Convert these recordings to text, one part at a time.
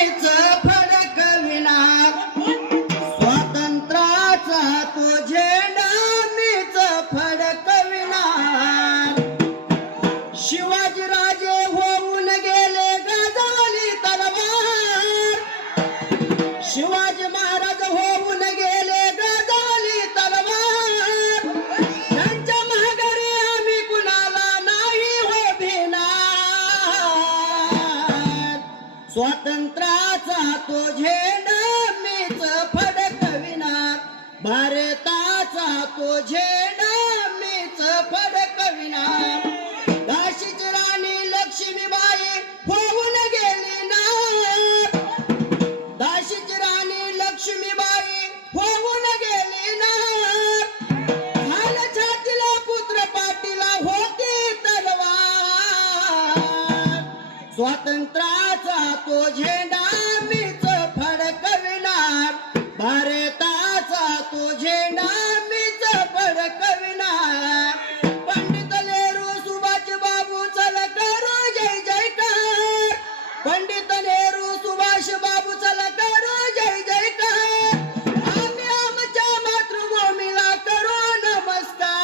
मीच फडकविणार स्वातंत्र्याचा तो झेंडा मीच फडकविणार शिवाजीराजे होऊन गेले गजाली तलवार शिवाजी महाराज होऊन गेले गजाली तलवार त्यांच्या महागारी आम्ही कुणाला नाही हो भिणार स्वातंत्र्याचा तो झेंडा मीच फडकविणार भारताचा तो झेंडा मीच फडकविणार झाशीची राणी लक्ष्मीबाई होऊन गेली ना झाशीची राणी लक्ष्मीबाई होऊन गेली ना झालं छातीला पुत्र पाटीला होती तलवार स्वातंत्र्याचा तो झेंडा मीच फडकविणार भारताचा तो झेंडा मीच फडकविणार पंडित नेहरू सुभाष बाबू चल करो जय जयकार पंडित नेहरू सुभाष बाबू चल करो जय जयकार आम्ही आमच्या मातृभूमीला करो नमस्कार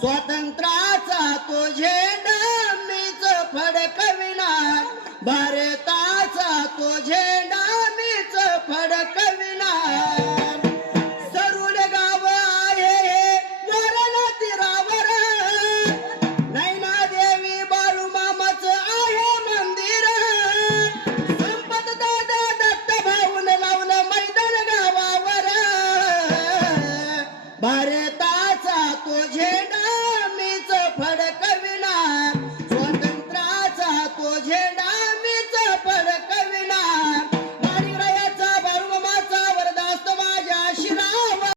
स्वातंत्र्याचा तो झेंडा मीच फडकविणार भारत